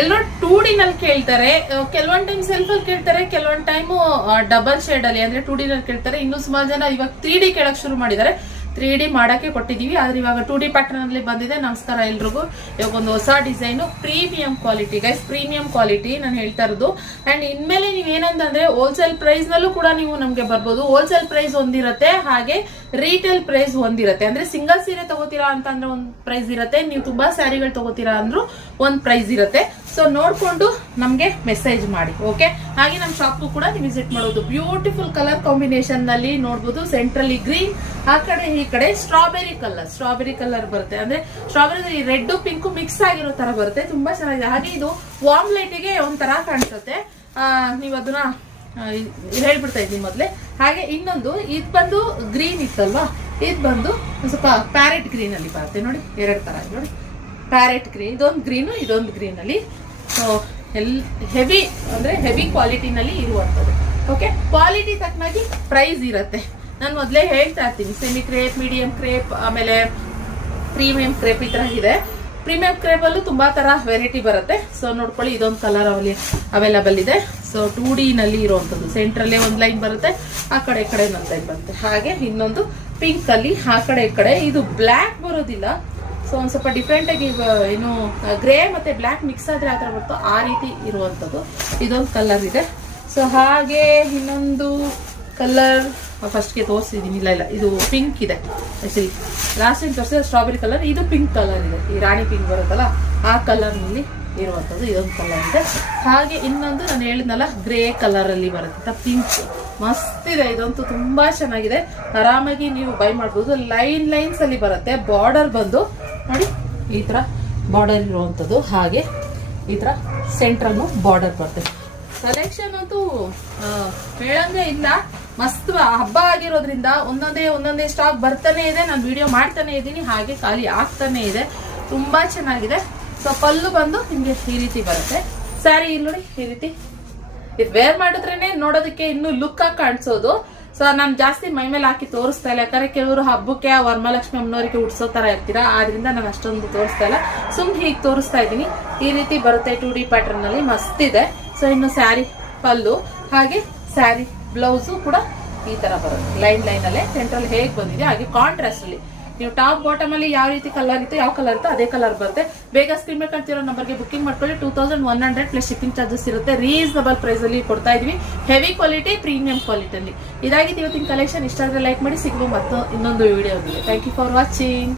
ಎಲ್ಲೋ 2D ನಲ್ಲಿ ಕೇಳ್ತಾರೆ, ಕೆಲವೊಂದ್ ಟೈಮ್ ಸೆಲ್ಫ್ ಅಲ್ಲಿ ಕೇಳ್ತಾರೆ, ಕೆಲವೊಂದ್ ಟೈಮ್ ಡಬಲ್ ಶೇಡ್ ಅಲ್ಲಿ ಅಂದ್ರೆ 2D ನಲ್ಲಿ ಕೇಳ್ತಾರೆ. ಇನ್ನು ಸುಮಾರು ಜನ ಇವಾಗ 3D ಕೇಳಕ್ ಶುರು ಮಾಡಿದ್ದಾರೆ. 3D ಮಾಡಕ್ಕೆ ಕೊಟ್ಟಿದೀವಿ, ಆದ್ರೆ ಇವಾಗ 2D ಪ್ಯಾಟರ್ನ್ ಅಲ್ಲಿ ಬಂದಿದೆ. ನಮಸ್ಕಾರ ಎಲ್ರಿಗೂ. ಇವಾಗ ಒಂದು ಹೊಸ design, premium quality guys, premium quality ನಾನು ಹೇಳ್ತಾ ಇರೋದು. ಅಂಡ್ ಇನ್ಮೇಲೆ ನೀವ್ ಏನಂತಂದ್ರೆ ಹೋಲ್ಸೇಲ್ ಪ್ರೈಸ್ ನಲ್ಲೂ ಕೂಡ ನೀವು ನಮ್ಗೆ ಬರ್ಬೋದು. ಹೋಲ್ಸೇಲ್ ಪ್ರೈಸ್ ಒಂದಿರತ್ತೆ, ಹಾಗೆ ರೀಟೇಲ್ ಪ್ರೈಸ್ ಒಂದಿರತ್ತೆ. ಅಂದ್ರೆ ಸಿಂಗಲ್ ಸೀರೆ ತಗೋತೀರಾ ಅಂತಂದ್ರೆ ಒಂದ್ ಪ್ರೈಸ್ ಇರತ್ತೆ, ನೀವು ತುಂಬಾ ಸ್ಯಾರಿಗಳು ತಗೋತೀರಾ ಅಂದ್ರೂ ಒಂದ್ ಪ್ರೈಸ್ ಇರತ್ತೆ. ಸೊ ನೋಡ್ಕೊಂಡು ನಮ್ಗೆ ಮೆಸೇಜ್ ಮಾಡಿ, ಓಕೆ. ಹಾಗೆ ನಮ್ಮ ಶಾಪ್ಗೂ ಕೂಡ ನೀವು ವಿಸಿಟ್ ಮಾಡೋದು. ಬ್ಯೂಟಿಫುಲ್ ಕಲರ್ ಕಾಂಬಿನೇಷನ್ ನಲ್ಲಿ ನೋಡಬಹುದು. ಸೆಂಟ್ರಲಿ ಗ್ರೀನ್, ಆ ಕಡೆ ಈ ಕಡೆ ಸ್ಟ್ರಾಬೆರಿ ಕಲರ್ ಬರುತ್ತೆ. ಅಂದ್ರೆ ಸ್ಟ್ರಾಬೆರಿ ರೆಡ್ ಪಿಂಕ್ ಮಿಕ್ಸ್ ಆಗಿರೋ ತರ ಬರುತ್ತೆ. ತುಂಬಾ ಚೆನ್ನಾಗಿದೆ. ಹಾಗೆ ಇದು ವಾರ್ಮ್ ಲೈಟ್ ಗೆ ಒಂಥರ ಕಾಣಿಸುತ್ತೆ. ನೀವು ಅದನ್ನ ಹೇಳ್ಬಿಡ್ತಾ ಇದ್ದೀನಿ ಮೊದ್ಲೇ. ಹಾಗೆ ಇನ್ನೊಂದು ಇದು ಬಂದು ಗ್ರೀನ್ ಇತ್ತಲ್ವಾ, ಇದು ಬಂದು ಸ್ವಲ್ಪ ಪ್ಯಾರೆಟ್ ಗ್ರೀನ್ ಅಲ್ಲಿ ಬರುತ್ತೆ. ನೋಡಿ, ಎರಡು ತರ ನೋಡಿ, ಪ್ಯಾರೆಟ್ ಗ್ರೀನ್, ಇದೊಂದು ಗ್ರೀನು, ಇದೊಂದು ಗ್ರೀನ್ ಅಲ್ಲಿ. ಸೊ ಹೆವಿ ಅಂದ್ರೆ ಹೆವಿ ಕ್ವಾಲಿಟಿನಲ್ಲಿ ಇರುವಂತದ್ದು. ಓಕೆ, ಕ್ವಾಲಿಟಿ ತಕ್ಕನಾಗಿ ಪ್ರೈಸ್ ಇರುತ್ತೆ. ನಾನು ಮೊದಲೇ ಹೇಳ್ತಾ ಇರ್ತೀನಿ, ಸೆಮಿ ಕ್ರೇಪ್, ಮೀಡಿಯಂ ಕ್ರೇಪ್, ಆಮೇಲೆ ಪ್ರೀಮಿಯಂ ಕ್ರೇಪ್, ಈ ತರ ಇದೆ. ಪ್ರೀಮಿಯಂ ಕ್ರೇಪ್ ಅಲ್ಲೂ ತುಂಬಾ ತರ ವೆರೈಟಿ ಬರುತ್ತೆ. ಸೊ ನೋಡ್ಕೊಳ್ಳಿ, ಇದೊಂದು ಕಲರ್ ಅವೈಲಬಲ್ ಇದೆ. ಸೊ 2D ನಲ್ಲಿ ಇರುವಂತದ್ದು. ಸೆಂಟ್ರಲ್ಲೇ ಒಂದು ಲೈನ್ ಬರುತ್ತೆ, ಆ ಕಡೆ ಈ ಕಡೆ ಒಂದು ಲೈನ್ ಬರುತ್ತೆ. ಹಾಗೆ ಇನ್ನೊಂದು ಪಿಂಕ್ ಅಲ್ಲಿ ಆ ಕಡೆ ಈ ಕಡೆ. ಇದು ಬ್ಲ್ಯಾಕ್ ಬರೋದಿಲ್ಲ, ಸೊ ಒಂದ್ ಸ್ವಲ್ಪ ಡಿಫ್ರೆಂಟ್ ಆಗಿ ಏನು ಗ್ರೇ ಮತ್ತೆ ಬ್ಲ್ಯಾಕ್ ಮಿಕ್ಸ್ ಆದ್ರೆ ಆ ತರ ಬರುತ್ತೋ ಆ ರೀತಿ ಇರುವಂತದ್ದು. ಇದೊಂದು ಕಲರ್ ಇದೆ. ಸೊ ಹಾಗೆ ಇನ್ನೊಂದು ಕಲರ್ ಫಸ್ಟ್ಗೆ ತೋರಿಸಿದೀನಿ. ಇಲ್ಲ, ಇದು ಪಿಂಕ್ ಇದೆ. ಆಕ್ಚುಲಿ ಲಾಸ್ಟ್ ಟೈಮ್ ತೋರಿಸಿದ ಸ್ಟ್ರಾಬೆರಿ ಕಲರ್, ಇದು ಪಿಂಕ್ ಕಲರ್ ಇದೆ. ಈ ರಾಣಿ ಪಿಂಕ್ ಬರುತ್ತಲ್ಲ ಆ ಕಲರ್ ನಲ್ಲಿ ಇರುವಂತದ್ದು ಇದೊಂದು ಕಲರ್ ಇದೆ. ಹಾಗೆ ಇನ್ನೊಂದು ನಾನು ಹೇಳಿದ್ನಲ್ಲ ಗ್ರೇ ಕಲರ್ ಅಲ್ಲಿ ಬರುತ್ತೆ, ಪಿಂಕ್, ಮಸ್ತ್ ಇದೆ. ಇದಂತೂ ತುಂಬಾ ಚೆನ್ನಾಗಿದೆ. ಆರಾಮಾಗಿ ನೀವು ಬೈ ಮಾಡಬಹುದು. ಲೈನ್ಸ್ ಅಲ್ಲಿ ಬರುತ್ತೆ. ಬಾರ್ಡರ್ ಬಂದು ನೋಡಿ ಈ ತರ ಬಾರ್ಡರ್ ಇರುವಂತದ್ದು. ಹಾಗೆ ಈ ತರ ಸೆಂಟ್ರಲ್ ಬಾರ್ಡರ್ ಬರುತ್ತೆ. ಕಲೆಕ್ಷನ್ ಅಂತೂ ಹೇಳಂಗೆ ಇಲ್ಲ, ಮಸ್ತ್. ಹಬ್ಬ ಆಗಿರೋದ್ರಿಂದ ಒಂದೊಂದೇ ಸ್ಟಾಕ್ ಬರ್ತಾನೆ ಇದೆ. ನಾನು ವಿಡಿಯೋ ಮಾಡ್ತಾನೆ ಇದ್ದೀನಿ, ಹಾಗೆ ಖಾಲಿ ಆಗ್ತಾನೆ ಇದೆ. ತುಂಬಾ ಚೆನ್ನಾಗಿದೆ. ಸೊ ಪಲ್ಲು ಬಂದು ನಿಮ್ಗೆ ಈ ರೀತಿ ಬರುತ್ತೆ. ಸ್ಯಾರಿ ಇಲ್ಲಿ ನೋಡಿ, ಈ ರೀತಿ ಇದು ವೇರ್ ಮಾಡಿದ್ರೇನೆ ನೋಡೋದಕ್ಕೆ ಇನ್ನೂ ಲುಕ್ ಆಗಿ ಕಾಣಿಸೋದು. ಸೊ ನಾನು ಜಾಸ್ತಿ ಮೈ ಮೇಲೆ ಹಾಕಿ ತೋರಿಸ್ತಾ ಇಲ್ಲ, ಯಾಕಂದ್ರೆ ಕೆಲವರು ಹಬ್ಬಕ್ಕೆ ವರಮಹಾಲಕ್ಷ್ಮಿ ಅಮ್ಮನವರಿಗೆ ಉಡ್ಸೋ ತರ ಇರ್ತೀರಾ, ಆದ್ರಿಂದ ನಾನು ಅಷ್ಟೊಂದು ತೋರಿಸ್ತಾ ಇಲ್ಲ. ಹೀಗೆ ತೋರಿಸ್ತಾ ಇದ್ದೀನಿ. ಈ ರೀತಿ ಬರುತ್ತೆ 2D ಪ್ಯಾಟರ್ನ್ ಅಲ್ಲಿ, ಮಸ್ತ್ ಇದೆ. ಸೊ ಇನ್ನು ಸ್ಯಾರಿ ಪಲ್ಲು, ಹಾಗೆ ಸ್ಯಾರಿ ಬ್ಲೌಸು ಕೂಡ ಈ ತರ ಬರುತ್ತೆ. ಲೈನ್ ಅಲ್ಲೇ ಸೆಂಟ್ರಲ್ ಹೇಗೆ ಬಂದಿದೆ ಹಾಗೆ ಕಾಂಟ್ರಾಸ್ಟ್ ಅಲ್ಲಿ. ನೀವು ಟಾಪ್ ಬಾಟಮ್ ಅಲ್ಲಿ ಯಾವ ರೀತಿ ಕಲರ್ ಇತ್ತು, ಯಾವ ಕಲರ್ ಇತ್ತು ಅದೇ ಕಲರ್ ಬರುತ್ತೆ. ಬೇಗ ಸ್ಕ್ರೀನ್ ಮೇಲೆ ಕಾಣ್ತಿರೋ ನಂಬರ್ಗೆ ಬುಕಿಂಗ್ ಮಾಡ್ಕೊಳ್ಳಿ. 2100 ಪ್ಲಸ್ ಶಿಪ್ಪಿಂಗ್ ಚಾರ್ಜಸ್ ಇರುತ್ತೆ. ರೀಸನಬಲ್ ಪ್ರೈಸ್ ಅಲ್ಲಿ ಕೊಡ್ತಾ ಇದೀವಿ. ಹೆವಿ ಕ್ವಾಲಿಟಿ, ಪ್ರೀಮಿಯಂ ಕ್ವಾಲಿಟಿ ಅಲ್ಲಿ. ಇದಾಗಿದೆ ಇವತ್ತಿನ ಕಲೆಕ್ಷನ್. ಇಷ್ಟ ಆದ್ರೆ ಲೈಕ್ ಮಾಡಿ. ಸಿಗುವ ಮತ್ತು ಇನ್ನೊಂದು video. Thank you for watching.